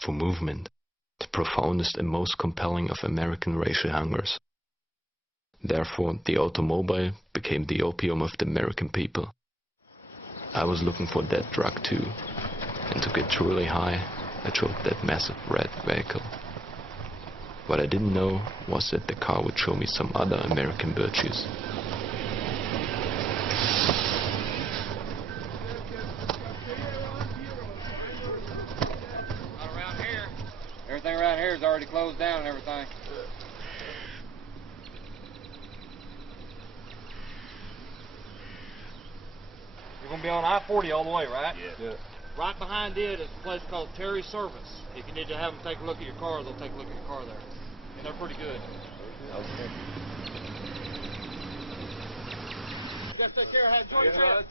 for movement, the profoundest and most compelling of American racial hungers. Therefore, the automobile became the opium of the American people. I was looking for that drug too, and to get truly high, I drove that massive red vehicle. What I didn't know was that the car would show me some other American virtues. Not around here. Everything around here is already closed down and everything. You're going to be on I-40 all the way, right? Yeah. Right behind it is a place called Terry Service. If you need to have them take a look at your car, they'll take a look at your car there. And they're pretty good. Okay. You guys take care. Enjoy your trip.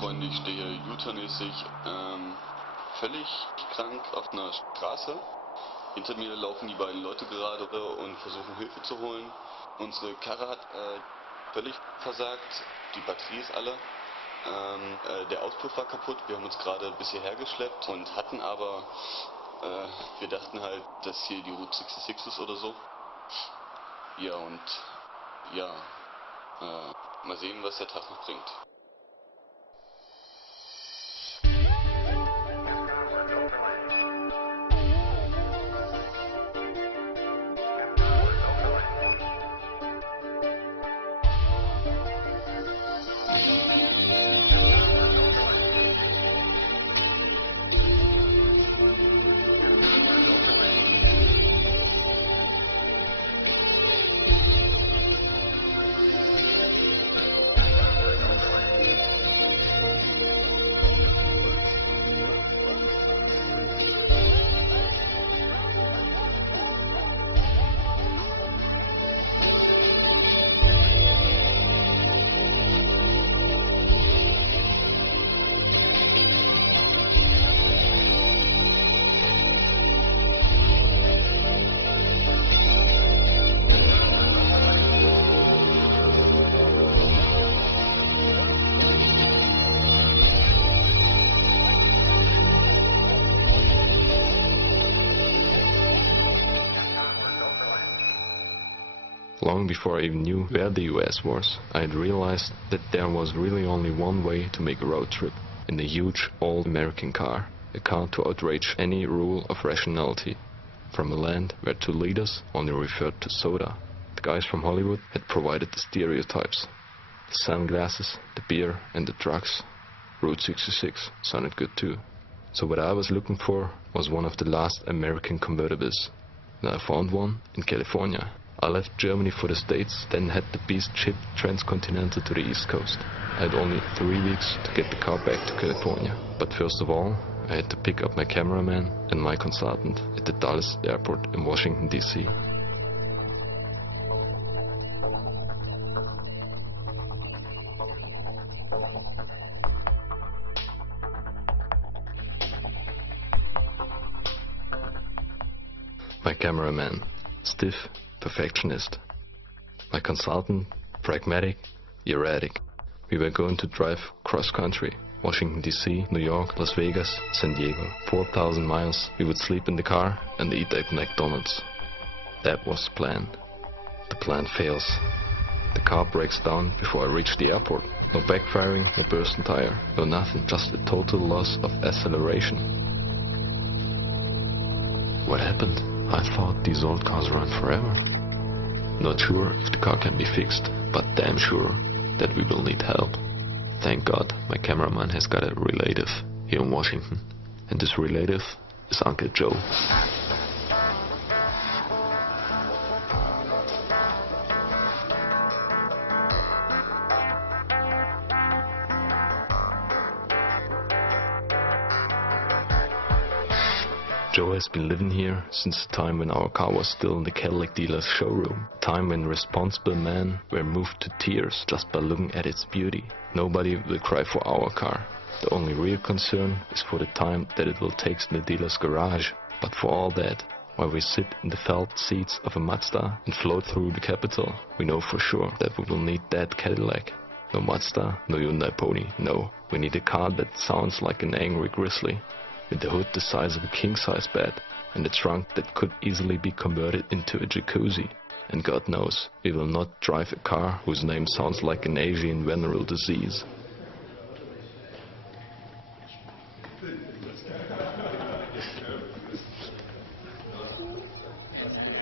Freunde, ich stehe U-Turn-mäßig völlig krank auf einer Straße. Hinter mir laufen die beiden Leute gerade und versuchen Hilfe zu holen. Unsere Karre hat völlig versagt, die Batterie ist alle. Der Auspuff war kaputt, wir haben uns gerade bis hierher geschleppt und hatten aber, wir dachten halt, dass hier die Route 66 ist oder so. Ja und ja, mal sehen, was der Tag noch bringt. Long before I even knew where the US was, I had realized that there was really only one way to make a road trip, in a huge old American car, a car to outrage any rule of rationality. From a land where 2 liters only referred to soda, the guys from Hollywood had provided the stereotypes. The sunglasses, the beer and the drugs. Route 66 sounded good too. So what I was looking for was one of the last American convertibles. And I found one in California. I left Germany for the States, then had the beast shipped transcontinental to the East Coast. I had only 3 weeks to get the car back to California. But first of all, I had to pick up my cameraman and my consultant at the Dulles Airport in Washington, D.C. My cameraman, stiff, perfectionist. My consultant, pragmatic, erratic. We were going to drive cross-country. Washington, D.C., New York, Las Vegas, San Diego. 4,000 miles. We would sleep in the car and eat at McDonald's. That was the plan. The plan fails. The car breaks down before I reach the airport. No backfiring, no bursten tire, no nothing. Just a total loss of acceleration. What happened? I thought these old cars run forever. Not sure if the car can be fixed, but damn sure that we will need help. Thank God my cameraman has got a relative here in Washington, and this relative is Uncle Joe. Joe has been living here since the time when our car was still in the Cadillac dealer's showroom. A time when responsible men were moved to tears just by looking at its beauty. Nobody will cry for our car. The only real concern is for the time that it will take in the dealer's garage. But for all that, while we sit in the felt seats of a Mazda and float through the Capitol, we know for sure that we will need that Cadillac. No Mazda, no Hyundai Pony, no. We need a car that sounds like an angry grizzly, with the hood the size of a king-size bed, and a trunk that could easily be converted into a jacuzzi. And God knows, we will not drive a car whose name sounds like an Asian venereal disease.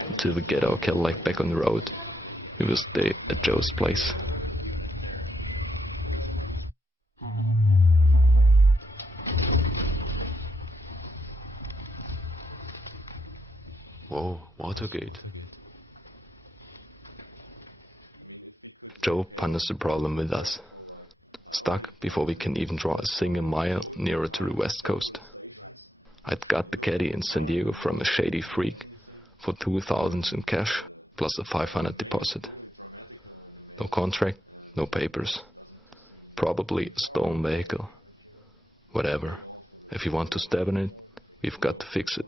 Until we get our Cadillac back on the road, we will stay at Joe's place. Whoa, Watergate. Joe ponders the problem with us. Stuck before we can even draw a single mile nearer to the west coast. I'd got the caddy in San Diego from a shady freak for $2,000 in cash plus a $500 deposit. No contract, no papers. Probably a stolen vehicle. Whatever. If you want to stab in it, we've got to fix it.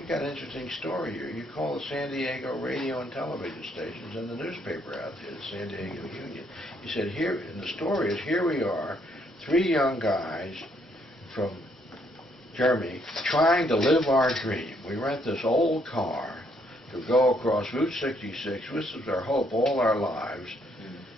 You got an interesting story here. You call the San Diego radio and television stations and the newspaper out there, the San Diego Union. You said here, and the story is, here we are, three young guys from Germany trying to live our dream. We rent this old car to go across Route 66. This is our hope all our lives.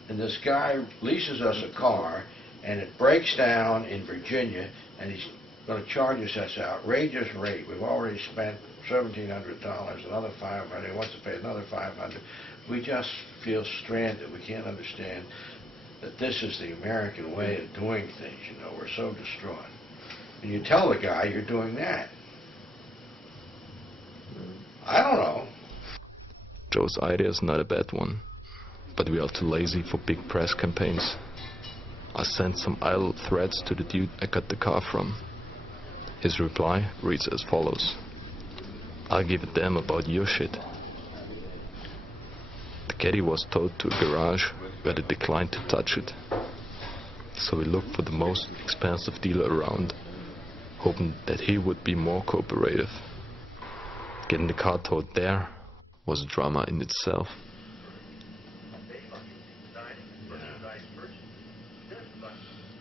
And this guy leases us a car, and it breaks down in Virginia, and he's going to charge us this outrageous rate. We've already spent $1,700, another $500. He wants to pay another $500. We just feel stranded. We can't understand that this is the American way of doing things. You know, we're so distraught. And you tell the guy you're doing that. I don't know. Joe's idea is not a bad one, but we are too lazy for big press campaigns. I sent some idle threats to the dude I got the car from. His reply reads as follows: I'll give a damn about your shit. The caddy was towed to a garage where they declined to touch it. So we looked for the most expensive dealer around, hoping that he would be more cooperative. Getting the car towed there was a drama in itself.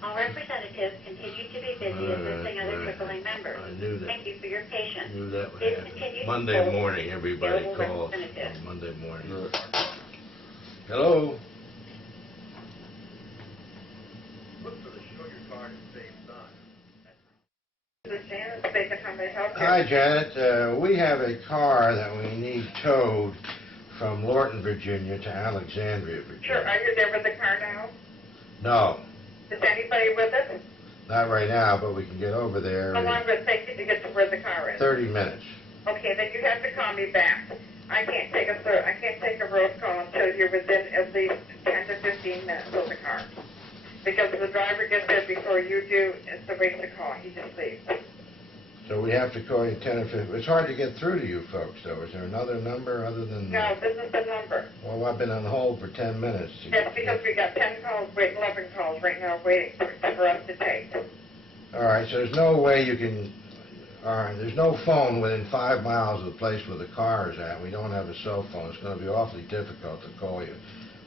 All representatives continue to be busy assisting other trickling members. I knew that. Thank you for your patience. I knew that would Please happen. continue to Monday hold morning, everybody available calls representatives. on Monday morning. Hello? Hi, Janet. We have a car that we need towed from Lorton, Virginia to Alexandria, Virginia. Sure. Are you there with the car now? No, Is anybody with us? not right now, but we can get over there How long in will it take you to get to where the car is? 30 minutes. Okay, then you have to call me back. I can't take a road call until you're within at least 10 to 15 minutes of the car. Because if the driver gets there before you do, it's a waste of call. He just leaves. So we have to call you 10 or 15. It's hard to get through to you folks, though. Is there another number other than... No, this is the number. Well, I've been on hold for 10 minutes. That's because we got 10 calls, 11 calls right now waiting for us to take. All right, so there's no way you can... All right, there's no phone within 5 miles of the place where the car is at. We don't have a cell phone. It's going to be awfully difficult to call you.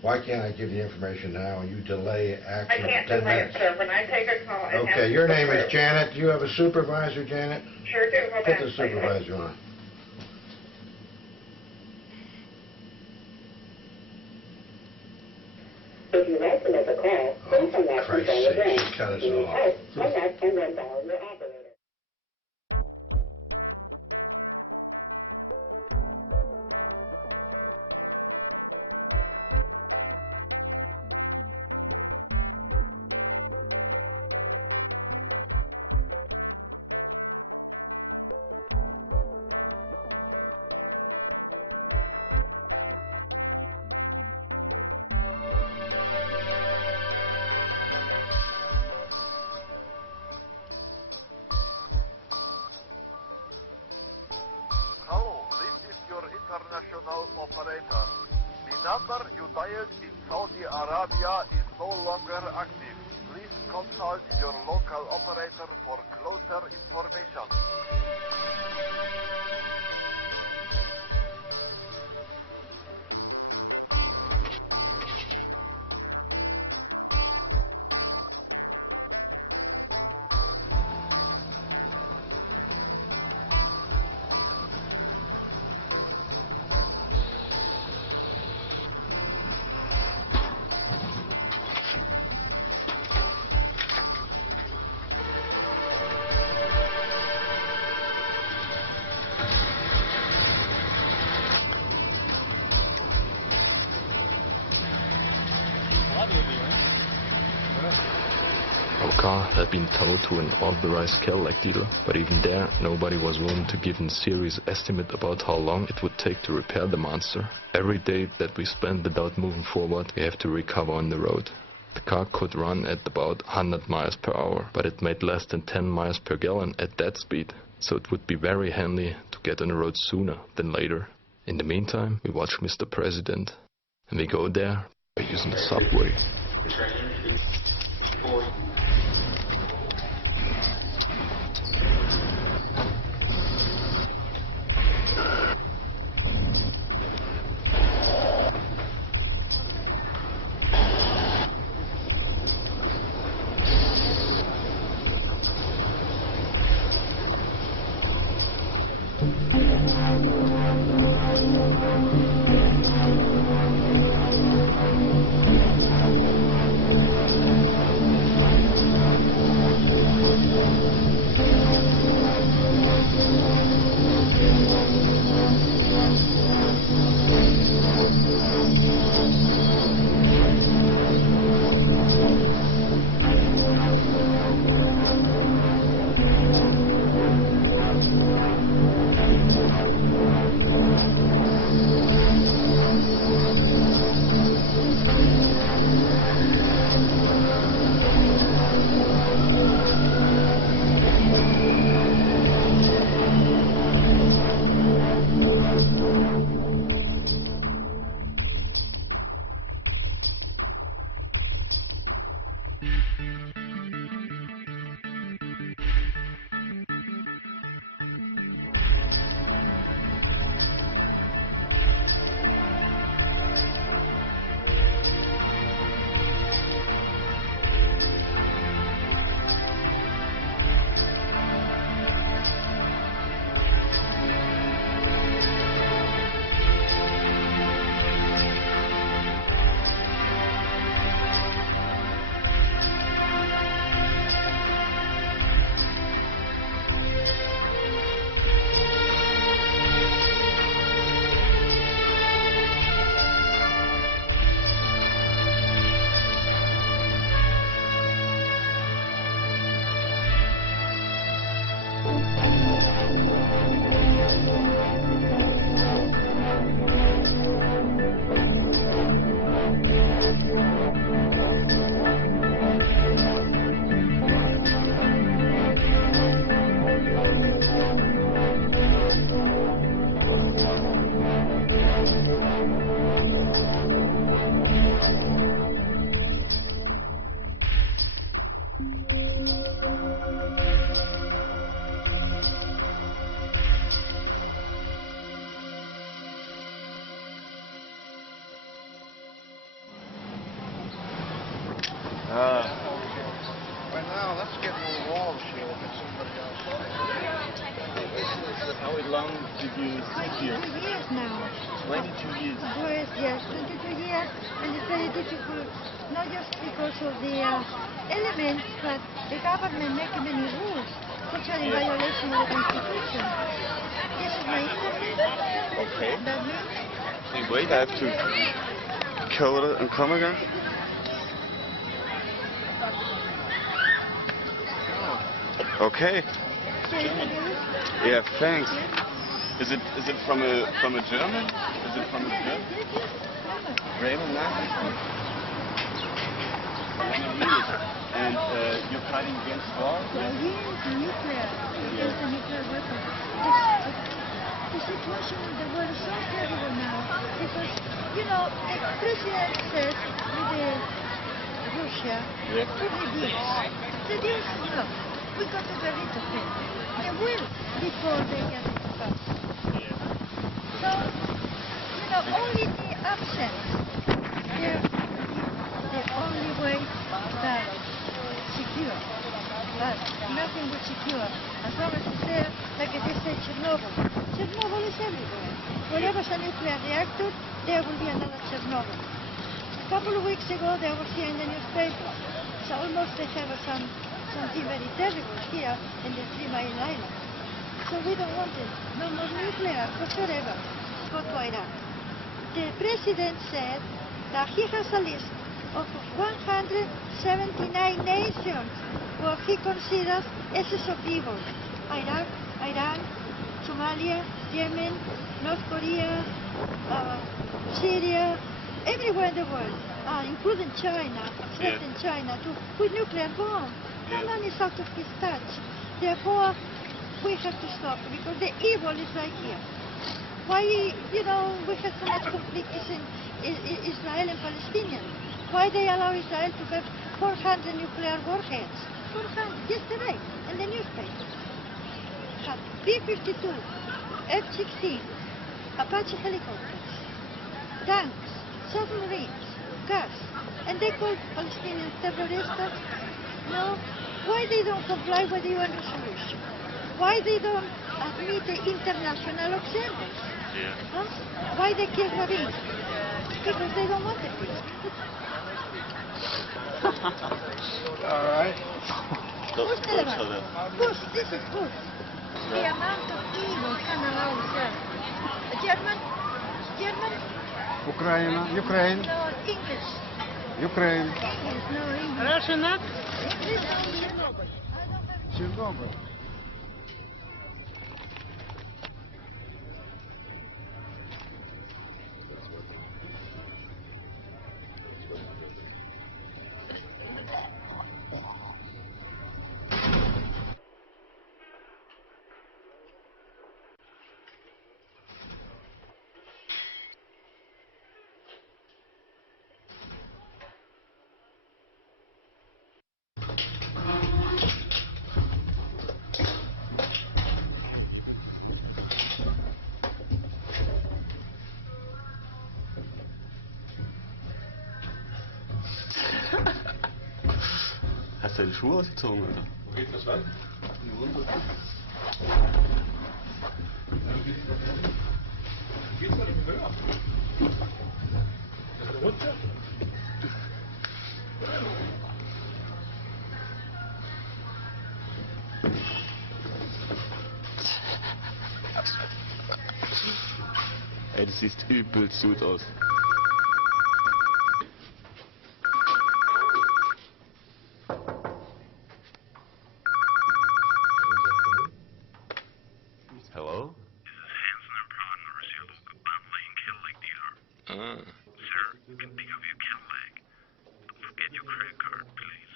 Why can't I give you information now and you delay I action can't 10 delay it, minutes? sir. When I take a call, it has Okay, to your go name is through. Janet. Do you have a supervisor, Janet? Sure do. Hold Put on, the please. supervisor on. If you'd like to make a call, please hang up and Christ's try sake, again. she cut us You off. hope, hang up and then dial your operator. Hello, this is your international operator. The number you dialed in Saudi Arabia is no longer active. Please consult your local operator for closer information. Our car had been towed to an authorized Cadillac dealer, but even there nobody was willing to give a serious estimate about how long it would take to repair the monster. Every day that we spent without moving forward, we have to recover on the road. The car could run at about 100 miles per hour, but it made less than 10 miles per gallon at that speed, so it would be very handy to get on the road sooner than later. In the meantime, we watch Mr. President, and we go there by using the subway. Well, now let's get on the wall, Sheila. Get somebody else. How long did you sit here? 22 years now. 22 years. Yes, 22 years, and it's very difficult, not just because of the elements, but the government making many rules, which are in violation of the Constitution. This is my internet. Okay. That means... Hey, wait, I have to kill it and come again. Okay. Yeah, thanks. Is it from a German? Is it from a German? Bremen, And you're fighting against war? Nuclear. Against the nuclear weapons. The situation in the world is so terrible now because, you know, the president says with Russia, put the deals. The deals, no. We got to get rid of them. They will before they get into power. So, you know, only the absence, they're the only way that secure. But nothing will secure as long as it's there, like they say Chernobyl. Chernobyl is everywhere. Wherever's a nuclear reactor, there will be another Chernobyl. A couple of weeks ago, they were here in the newspaper. So almost they have something very terrible here in the 3 Mile Island. So we don't want it. No more nuclear whatsoever. Go to Iraq. The president said that he has a list of 179 nations what he considers essence of evil. Iraq, Iran, Somalia, Yemen, North Korea, Syria, everywhere in the world, including China, threatening China with nuclear bomb. No one is out of his touch. Therefore, we have to stop because the evil is right here. Why, you know, we have so much conflict in Israel and Palestinians. Why they allow Israel to have 400 nuclear warheads? 400, yesterday, in the newspaper. Have B-52, F-16, Apache helicopters, tanks, submarines, gas, and they call Palestinians terrorists. No, why they don't comply with the UN resolution? Why they don't admit the international observers? Huh? Why they kill Rabin? Because they don't want the peace. All right. Bush, this is Bush. The amount of evil can allow itself. German? Ukraine. No, English. Ukraine. English, no, English. Russian, not? English, Chernobyl. Hast du deine Schuhe ausgezogen, oder? Wo geht das lang? Geht's noch nicht höher? Das ist runter? Ey, du siehst übelst gut aus. Hello? This is Hanson. I'm proud to receive a local Bentley and Cadillac dealer. Sir, you can pick up your Cadillac. Don't forget your credit card, please.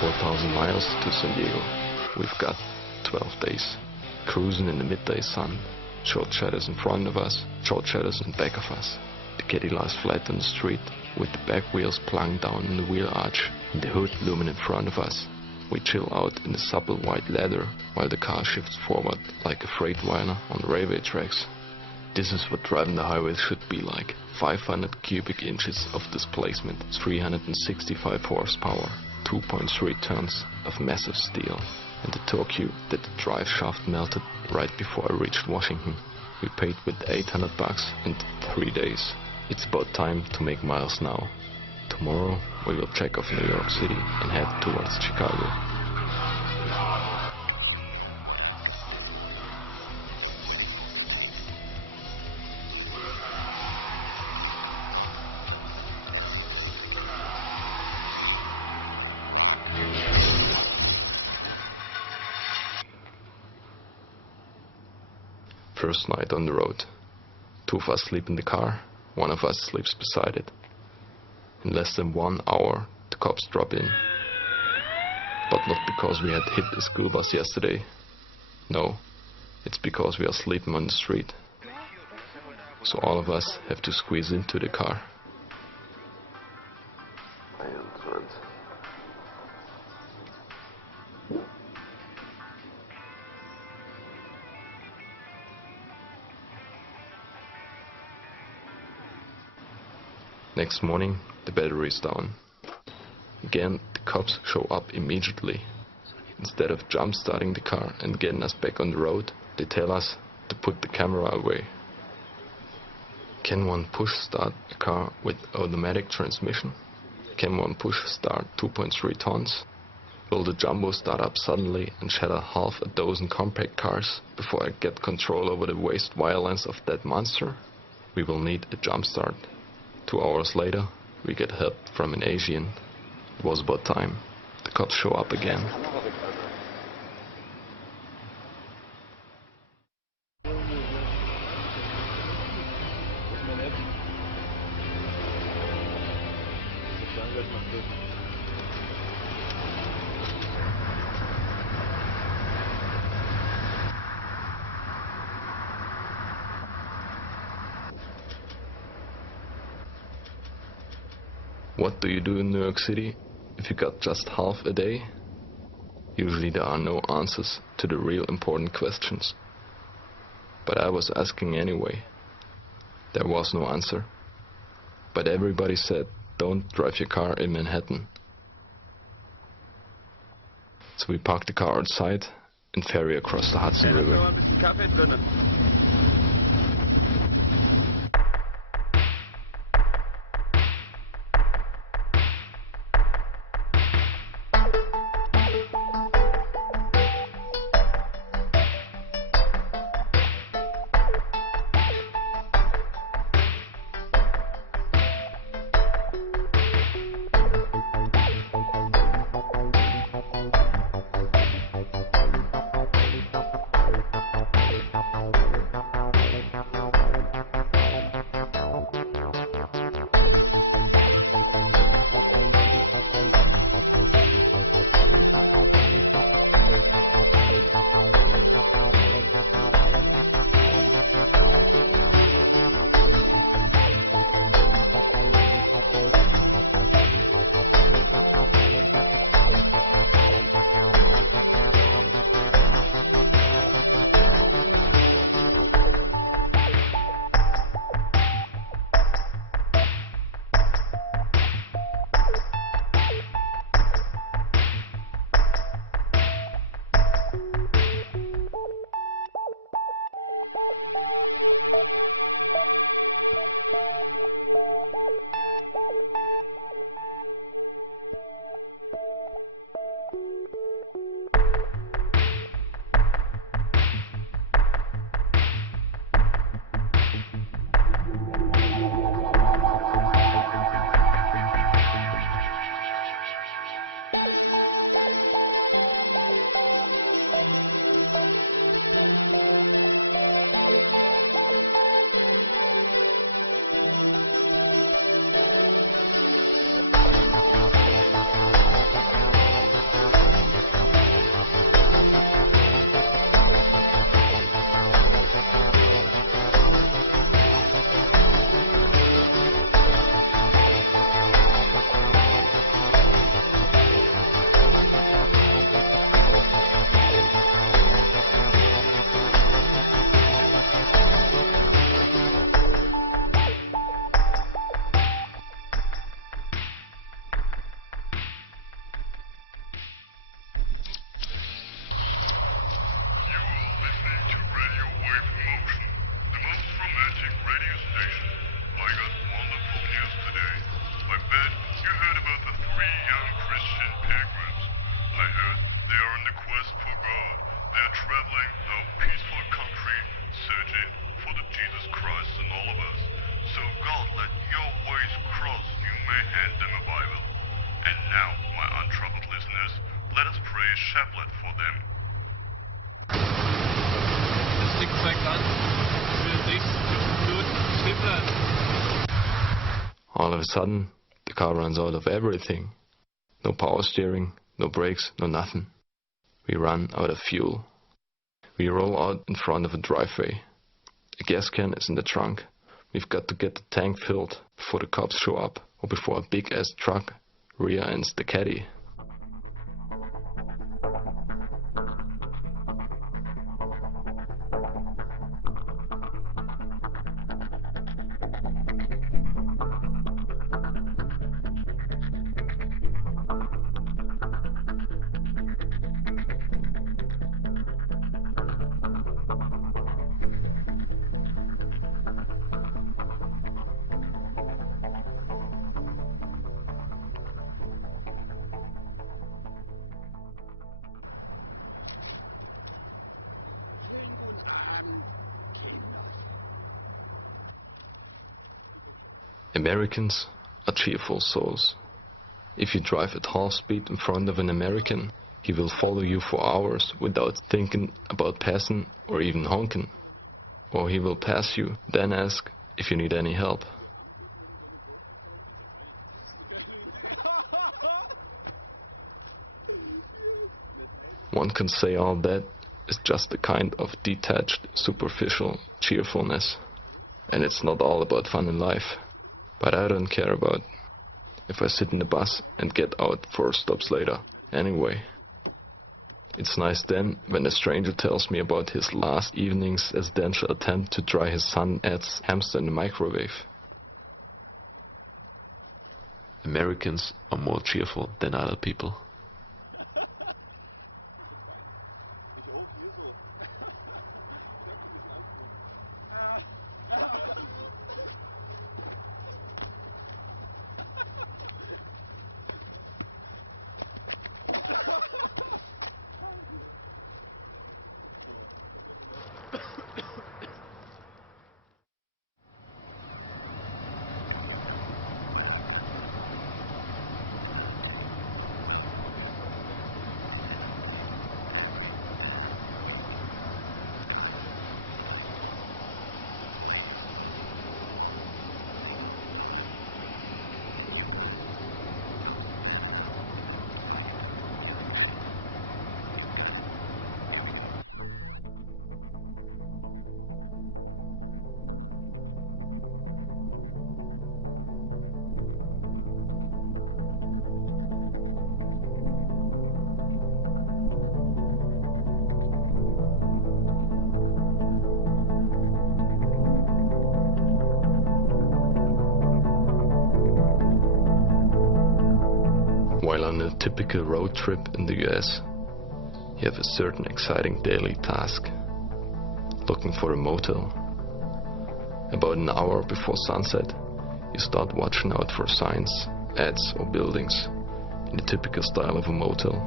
4,000 miles to San Diego. We've got 12 days. Cruising in the midday sun. Short shadows in front of us, short shadows in back of us. The caddy lies flat on the street, with the back wheels plunked down in the wheel arch, and the hood looming in front of us. We chill out in the supple white leather, while the car shifts forward like a freightliner on railway tracks. This is what driving the highways should be like. 500 cubic inches of displacement, 365 horsepower, 2.3 tons of massive steel, and the torque that the drive shaft melted right before I reached Washington. We paid with $800 in 3 days. It's about time to make miles now. Tomorrow we will check off New York City and head towards Chicago. First night on the road. 2 of us sleep in the car, 1 of us sleeps beside it. In less than 1 hour, the cops drop in. But not because we had hit a school bus yesterday. No, it's because we are sleeping on the street. So all of us have to squeeze into the car. Next morning, the battery is down. Again, the cops show up immediately. Instead of jump-starting the car and getting us back on the road, they tell us to put the camera away. Can one push-start a car with automatic transmission? Can one push-start 2.3 tons? Will the Jumbo start up suddenly and shatter half a dozen compact cars before I get control over the waste violence of that monster? We will need a jump start. 2 hours later, we get help from an Asian. It was about time. The cops show up again. What do you do in New York City if you got just half a day? Usually there are no answers to the real important questions. But I was asking anyway. There was no answer. But everybody said, don't drive your car in Manhattan. So we parked the car outside and ferry across the Hudson River. traveling a peaceful country searching for the Jesus Christ in all of us. So God, let your ways cross, you may hand them a Bible. And now, my untroubled listeners, let us pray a chaplet for them. All of a sudden, the car runs out of everything. No power steering, no brakes, no nothing. We run out of fuel. We roll out in front of a driveway. A gas can is in the trunk. We've got to get the tank filled before the cops show up, or before a big-ass truck rear-ends the caddy. Americans are cheerful souls. If you drive at half speed in front of an American, he will follow you for hours without thinking about passing or even honking. Or he will pass you, then ask if you need any help. One can say all that is just a kind of detached, superficial cheerfulness. And it's not all about fun in life. But I don't care about if I sit in the bus and get out 4 stops later. Anyway, it's nice then when a stranger tells me about his last evening's accidental attempt to dry his son's hamster in the microwave. Americans are more cheerful than other people. While on a typical road trip in the US, you have a certain exciting daily task: looking for a motel. About an hour before sunset, you start watching out for signs, ads or buildings in the typical style of a motel,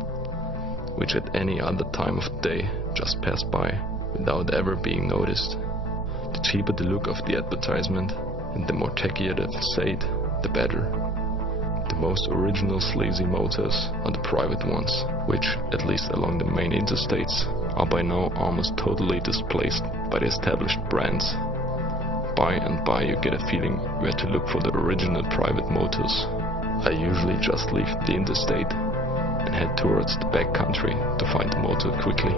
which at any other time of day just pass by without ever being noticed. The cheaper the look of the advertisement and the more tackier the facade, the better. The most original sleazy motels are the private ones, which, at least along the main interstates, are by now almost totally displaced by the established brands. By and by you get a feeling where to look for the original private motels. I usually just leave the interstate and head towards the back country to find a motel quickly.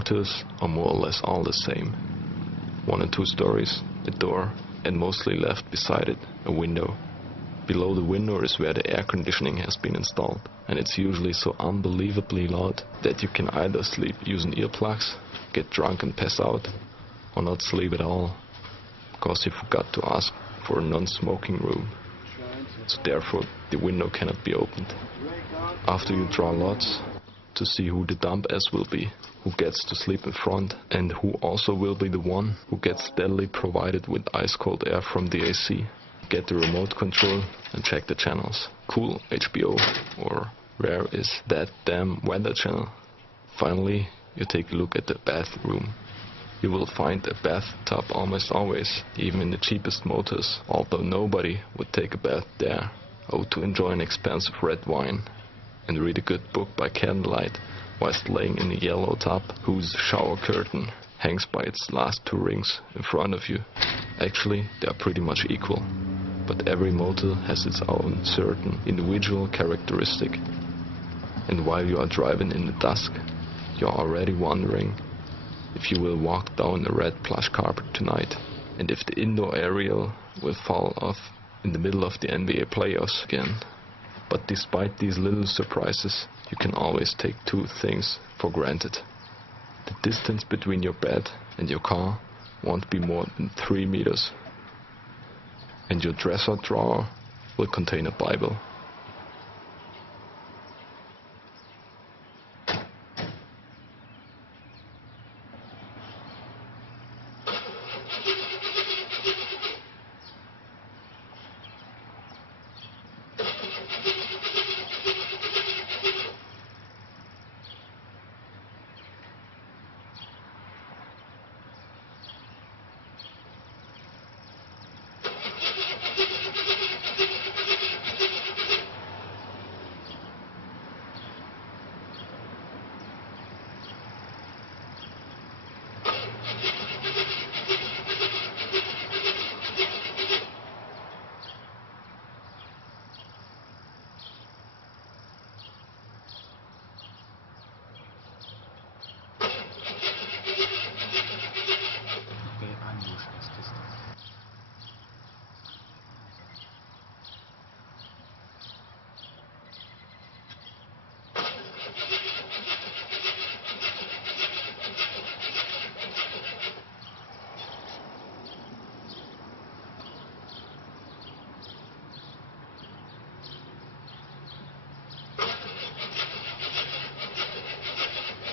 motors are more or less all the same. 1 or 2 stories, a door, and mostly left beside it, a window. Below the window is where the air conditioning has been installed, and it's usually so unbelievably loud that you can either sleep using earplugs, get drunk and pass out, or not sleep at all, because you forgot to ask for a non-smoking room. So therefore the window cannot be opened. After you draw lots to see who the dumb ass will be, who gets to sleep in front, and who also will be the one who gets steadily provided with ice cold air from the AC, get the remote control and check the channels. Cool, HBO, or where is that damn weather channel? Finally, you take a look at the bathroom. You will find a bathtub almost always, even in the cheapest motors, although nobody would take a bath there. Oh, to enjoy an expensive red wine and read a good book by candlelight whilst laying in a yellow tub whose shower curtain hangs by its last 2 rings in front of you. Actually, they are pretty much equal, but every motor has its own certain individual characteristic. And while you are driving in the dusk, you are already wondering if you will walk down a red plush carpet tonight, and if the indoor aerial will fall off in the middle of the NBA playoffs again. But despite these little surprises, you can always take 2 things for granted. The distance between your bed and your car won't be more than 3 meters, and your dresser drawer will contain a Bible.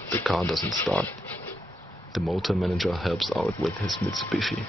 The car doesn't start. The motor manager helps out with his Mitsubishi.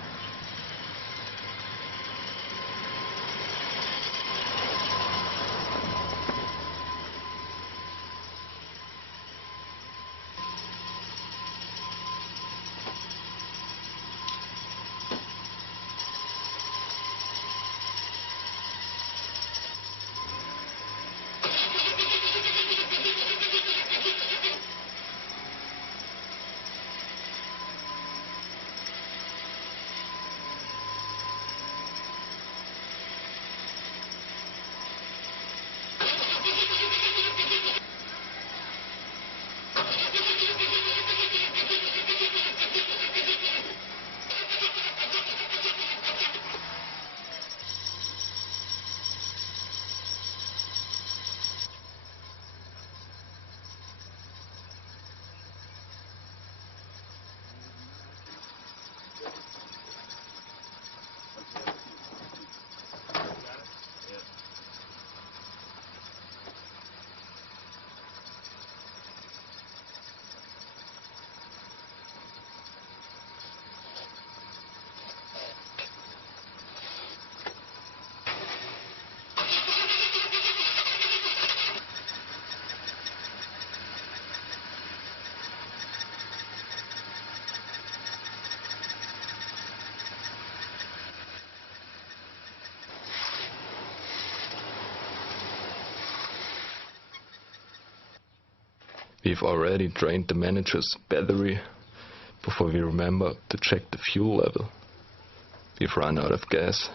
We've already drained the manager's battery before we remember to check the fuel level. We've run out of gas.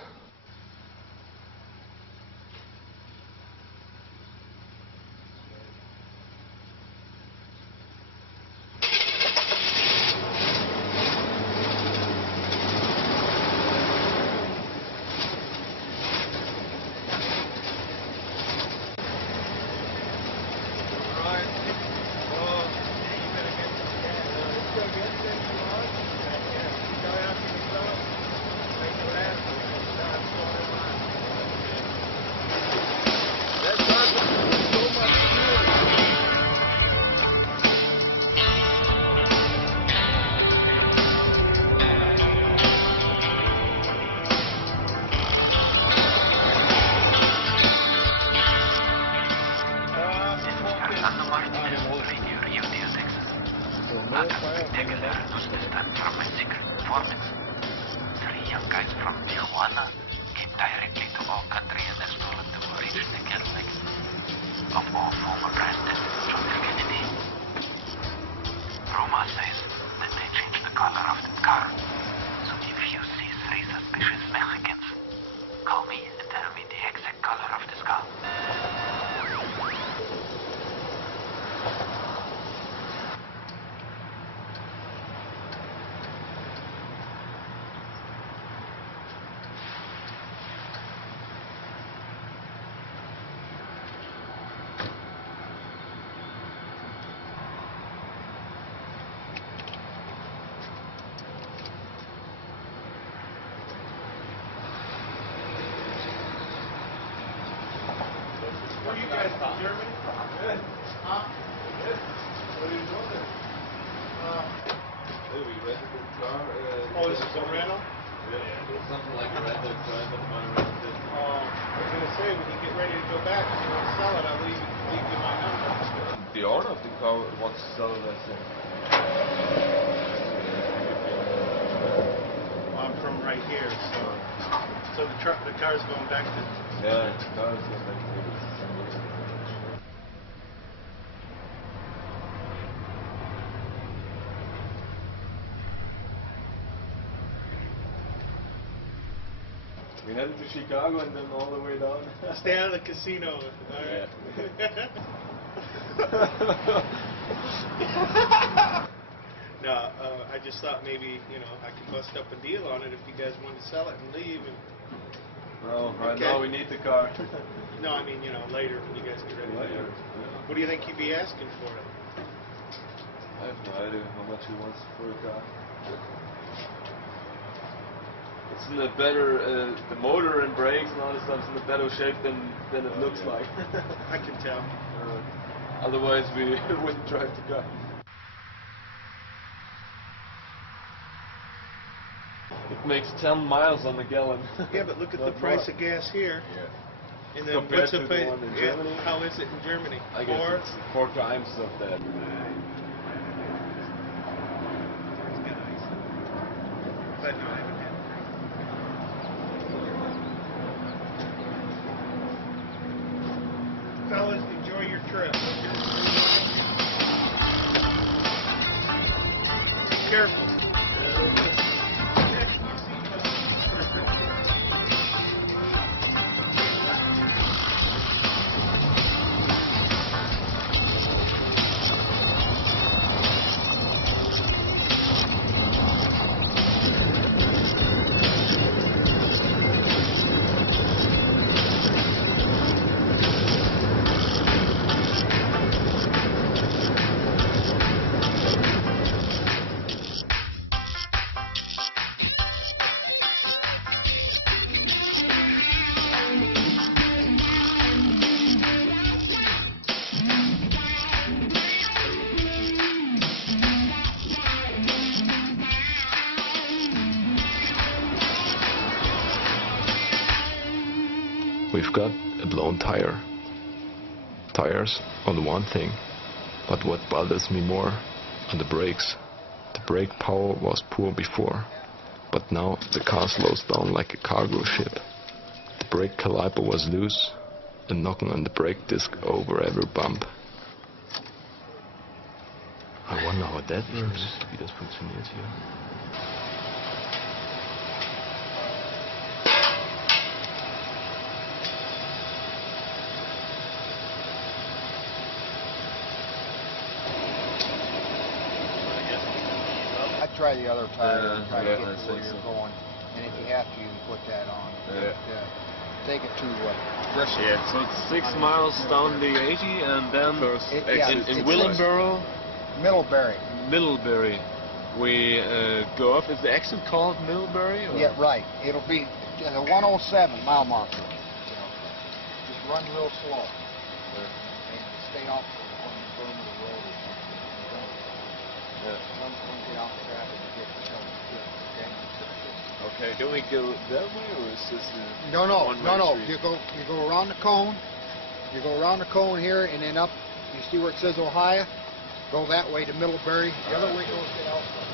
from Tijuana came directly to our country and have stolen the original Cadillac of our former president, John F. Kennedy. Rumor says that they changed the color of the car. So if you see three suspicious Mexicans, call me and tell me the exact color of this car. Where are you guys from? Germany? Good. Huh? Good. What are you doing there? We rented a car. Oh, this is a rental? Yeah, something like a rental car, but my rented. I was going to say, when you get ready to go back, if you want to sell it, I'll leave you my number. The owner of the car wants to sell it, I think. I'm from right here, so the car's going back to... Yeah, the car is going back to... We headed to Chicago and then all the way down. Stay out of the casino. Yeah. No, I just thought maybe, I could bust up a deal on it if you guys wanted to sell it and leave. No, right now we need the car. No, I mean, later when you guys get ready. Later, yeah. What do you think you'd be asking for it? I have no idea how much he wants for a car. It's in a better, the motor and brakes and all this stuff is in a better shape than it looks like. I can tell. Otherwise we wouldn't drive the car. It makes 10 miles on the gallon. Yeah, but look at the price of gas here. Yeah. And then Compared what's to the the one in Germany? How is it in Germany? I guess it's 4 times of that. But no, I haven't had it. Fellas, enjoy your trip. Careful. We've got a blown tire. Tires are the one thing, but what bothers me more are the brakes. The brake power was poor before, but now the car slows down like a cargo ship. The brake caliper was loose and knocking on the brake disc over every bump. I wonder how that works, wie das funktioniert hier. I'd try the other tire and try to get to where you're going. And if you have to, you can put that on. Take it to Bristol. Yeah, so it's 6 miles down the 80 and then in Willenboro? Middlebury. Middlebury. We go up. Is the exit called Middlebury? Or? Yeah, right. It'll be the 107 mile marker. Just run real slow. And stay off on the perimeter road or something. Don't get off the traffic and get yourself killed. Okay, can we go that way or is this No. You go around the cone. You go around the cone here and then up. You see where it says Ohio? Go that way to Middlebury. The other way goes to Elkhart.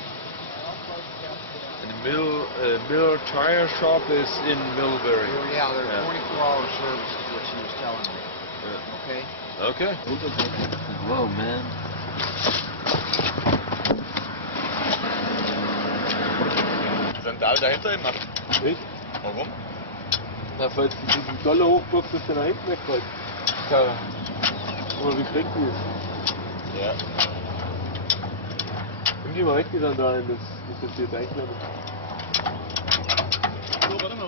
And Miller Tire Shop is in Millbury. Yeah, there's 24-hour service is what she was telling me. Okay? Okay. Whoa, man. Sandal dahinter hin? Ich? Warum? Na, falls du diesen Dollar hochboxt, dass der nach hinten wegfällt. Karre. Oder wie kriegt die es? Ja. Nimm die mal weg, die Sandalen, das ist jetzt hier einklemmen. So, warte mal.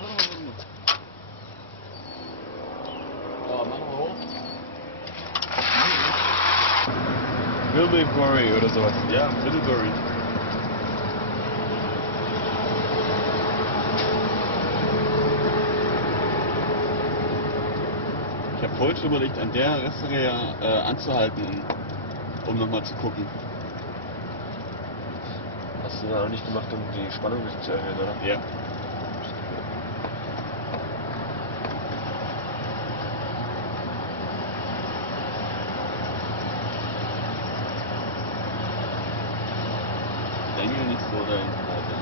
Ja, machen wir hoch. Middlebury oder sowas. Ja, Middlebury. Ich habe vorhin schon überlegt, an der Restaurant anzuhalten, um nochmal zu gucken. Hast du da noch nicht gemacht, um die Spannung ein bisschen zu erhöhen, oder? Ja. Drängel nicht so dahin weiter.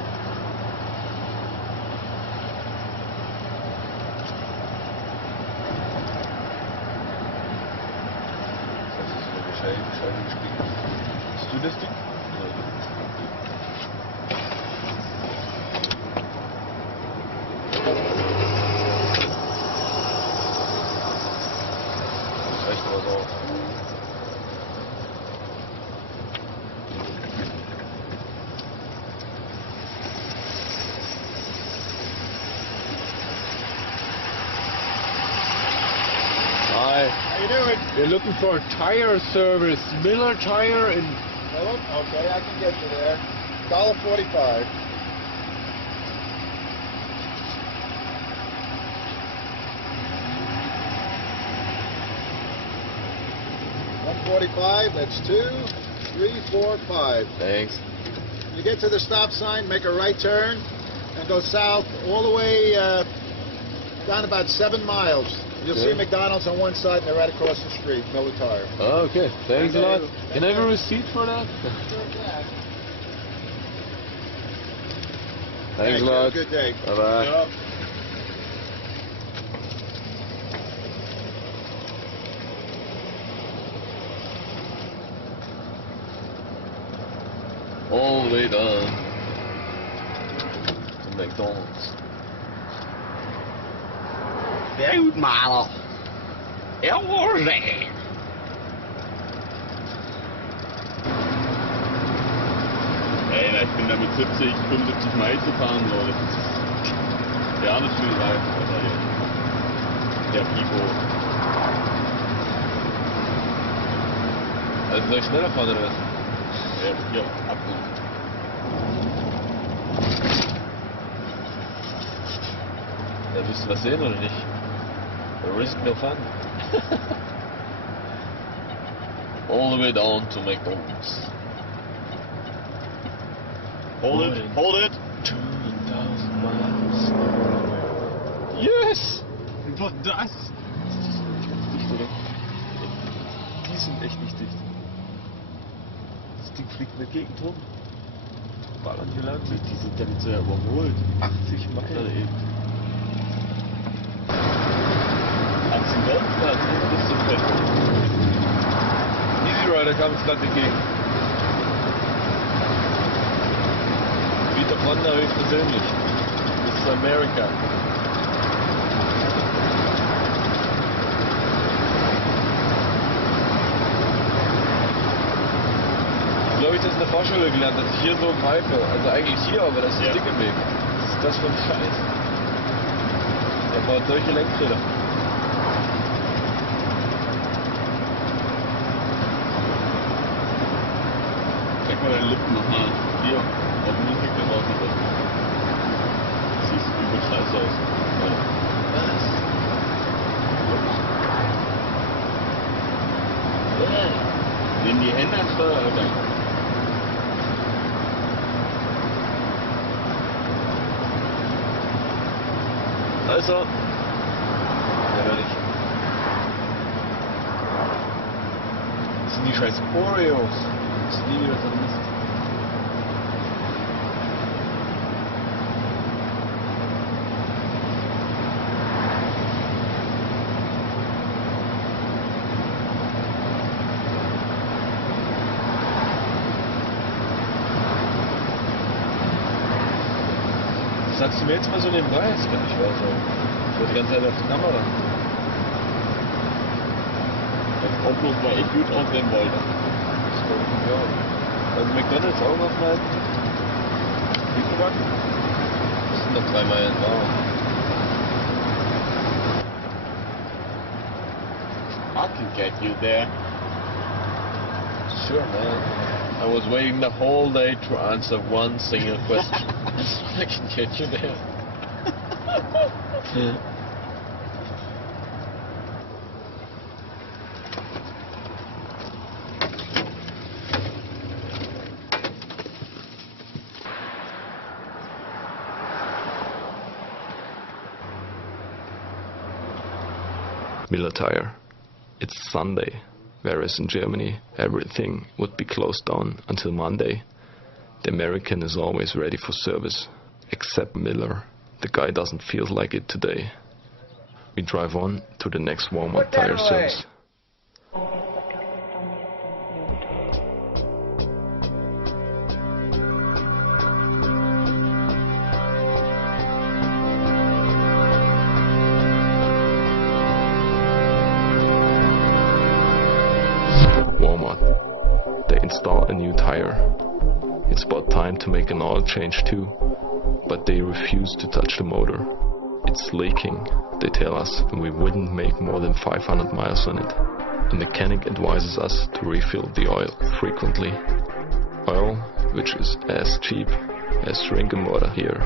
Das ist so eine Scheibe gespielt. Hast du das Ding? Das reicht aber so. Hi. How you doing? We're looking for a tire service. Miller Tire in... Okay, I can get you there. $1.45. $1.45, that's 2, 3, 4, 5. Thanks. You get to the stop sign, make a right turn, and go south all the way down about 7 miles. You'll see McDonald's on one side, and they're right across the street, Miller Tire. Oh, okay. Thanks a lot. Can I have a receipt for that? Thanks a lot. Have a good day. Bye-bye. Yeah. All the way down to McDonald's. Sehr gut, Maler. Jawohl. Ey, ich bin da mit 70, 75 Meilen zu fahren, so. Das ist ja nicht viel weit. Der Pipo. Also soll ich schneller fahren oder was? Ja, hier, abgeholt. Da willst du was sehen oder nicht? Risk no fun. All the way down to McDonald's. Hold it, hold it! 2,000 miles. Yes! Was das? Dicht, oder? Die sind echt nicht dicht. Das Ding fliegt in der Gegend rum. Ballern hier lang. Die sind ja nicht so überholt. 80 macht er eben. Hat's einen Golfplatz, das ist so fett. Easy Rider kam uns gerade entgegen. Peter Fonda rief persönlich. Mr. America. So habe ich das in der Fahrschule gelernt, dass ich hier so greife. Also eigentlich hier, aber das ist dick im Weg. Was ist das für ein Scheiß? Der baut solche Lenkräder. Zeig mal deine Lippen nochmal. Hier, auf dem Musik da draußen. Siehst übel scheiße aus. Ja. Was? Nimm die Hände ans Steuer, Alter. Also. Ja, gar nicht. Das sind die scheiß Oreos. Das liebe ich an Mist. sagst du mir jetzt mal so nebenbei? Das kann nicht wahr sein. Ich war die ganze Zeit auf die Kamera. Ob bloß mal echt gut aussehen wollte. Das wollte ich nicht sagen. Also McDonalds auch noch mal. Lieferwagen? Das sind noch 3 Meilen da. I can get you there. Sure, man. I was waiting the whole day to answer one single question. I can get you there. Miller Tire. It's Sunday, whereas in Germany everything would be closed down until Monday. The American is always ready for service, except Miller. The guy doesn't feel like it today. We drive on to the next Walmart tire service. Walmart. They install a new tire. It's about time to make an oil change too, but they refuse to touch the motor. It's leaking, they tell us, and we wouldn't make more than 500 miles on it. The mechanic advises us to refill the oil frequently. Oil, which is as cheap as drinking water here.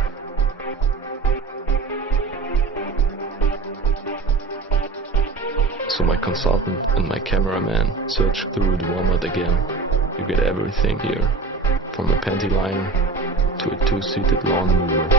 So my consultant and my cameraman search through the Walmart again. You get everything here, from a panty liner to a 2-seated lawn mower.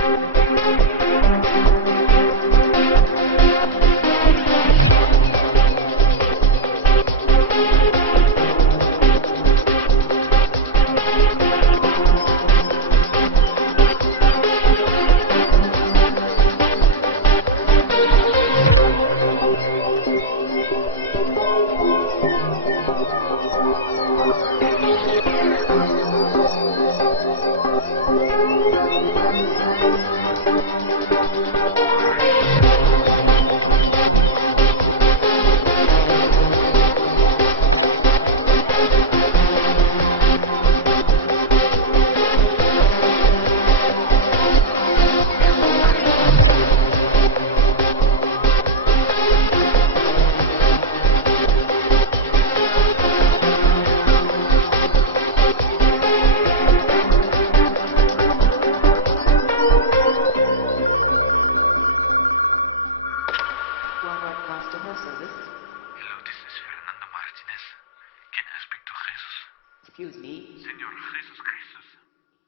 Excuse me. Senor Jesus Christus.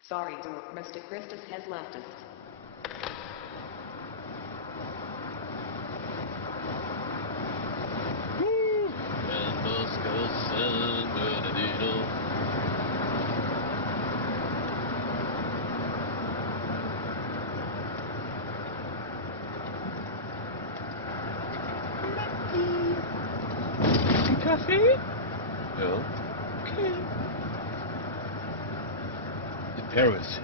Sorry, sir. Mr. Christus has left us. Kaffee? Ja. Okay. In Paris,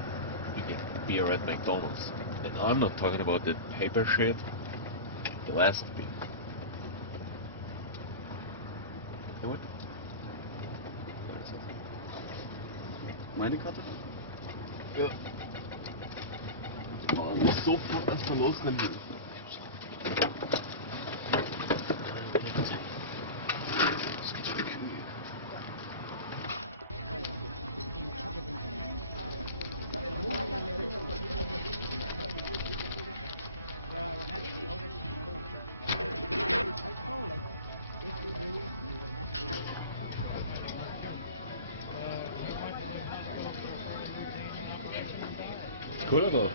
you get beer at McDonald's. And I'm not talking about the paper shit. Glass beer. Ja, what? Was ist das? Meine Karte? Ja. Oh, muss sofort erstmal losrennen. Cool drauf.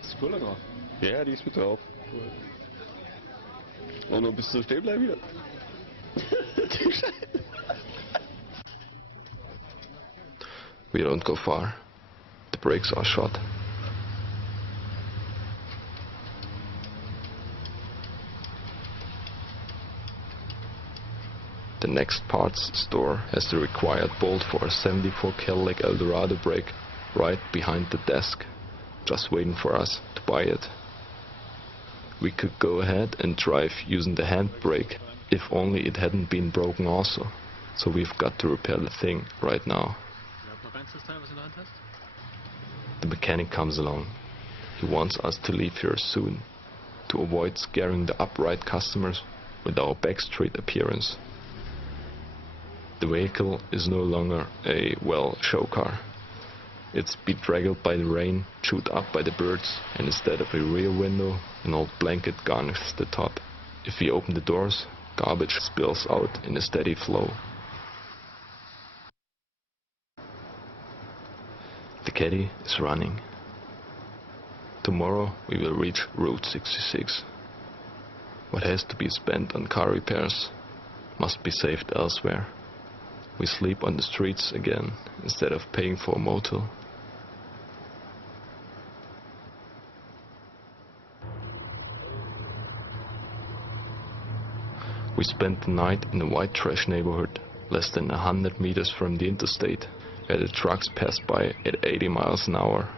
Ist Cola drauf? Ja, die ist mit drauf. Cool. Und noch bist du stehen bleiben hier. We don't go far. The brakes are shot. The next parts store has the required bolt for a 74 Cadillac Eldorado brake right behind the desk, just waiting for us to buy it. We could go ahead and drive using the handbrake, if only it hadn't been broken also. So we've got to repair the thing right now. The mechanic comes along. He wants us to leave here soon, to avoid scaring the upright customers with our backstreet appearance. The vehicle is no longer a, well, show car. It's bedraggled by the rain, chewed up by the birds, and instead of a rear window, an old blanket garnishes the top. If we open the doors, garbage spills out in a steady flow. The caddy is running. Tomorrow we will reach Route 66. What has to be spent on car repairs must be saved elsewhere. We sleep on the streets again instead of paying for a motel. We spent the night in a white trash neighborhood, less than 100 meters from the interstate, where the trucks passed by at 80 miles an hour.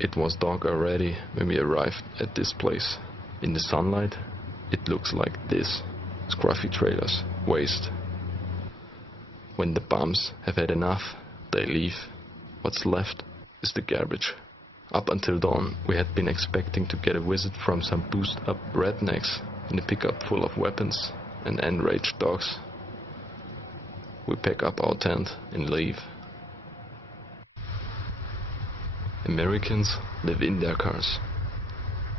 It was dark already when we arrived at this place. In the sunlight, it looks like this. Scruffy trailers, waste. When the bums have had enough, they leave. What's left is the garbage. Up until dawn, we had been expecting to get a visit from some boozed-up rednecks in a pickup full of weapons and enraged dogs. We pack up our tent and leave. Americans live in their cars,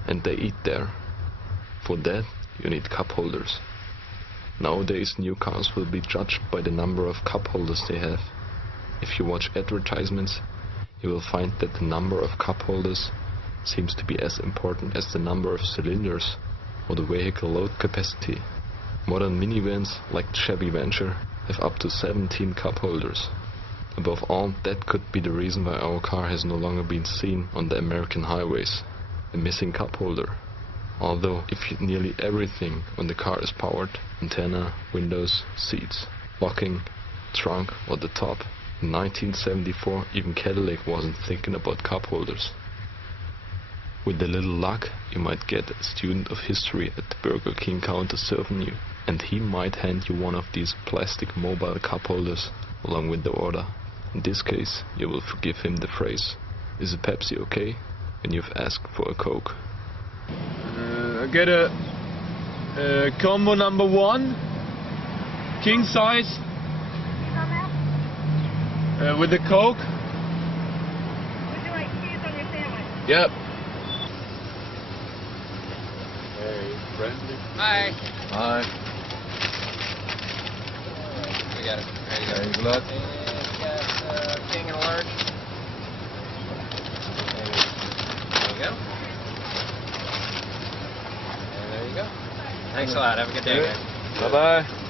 and they eat there. For that, you need cup holders. Nowadays, new cars will be judged by the number of cup holders they have. If you watch advertisements, you will find that the number of cup holders seems to be as important as the number of cylinders or the vehicle load capacity. Modern minivans like the Chevy Venture have up to 17 cup holders. Above all, that could be the reason why our car has no longer been seen on the American highways, a missing cup holder. Although if nearly everything on the car is powered, antenna, windows, seats, locking, trunk or the top, in 1974 even Cadillac wasn't thinking about cup holders. With a little luck, you might get a student of history at the Burger King counter serving you, and he might hand you one of these plastic mobile cup holders along with the order. In this case, you will forgive him the phrase, "Is a Pepsi okay?" when you've asked for a Coke. I get a combo number 1, king size, with a Coke. Would you like cheese on your sandwich? Yep. Hey, friendly. Hi. Hi. We got it. There you go. Thanks a lot. And you got king and large. There you go. And there you go. Thanks a lot. Have a good day, guys. Bye-bye.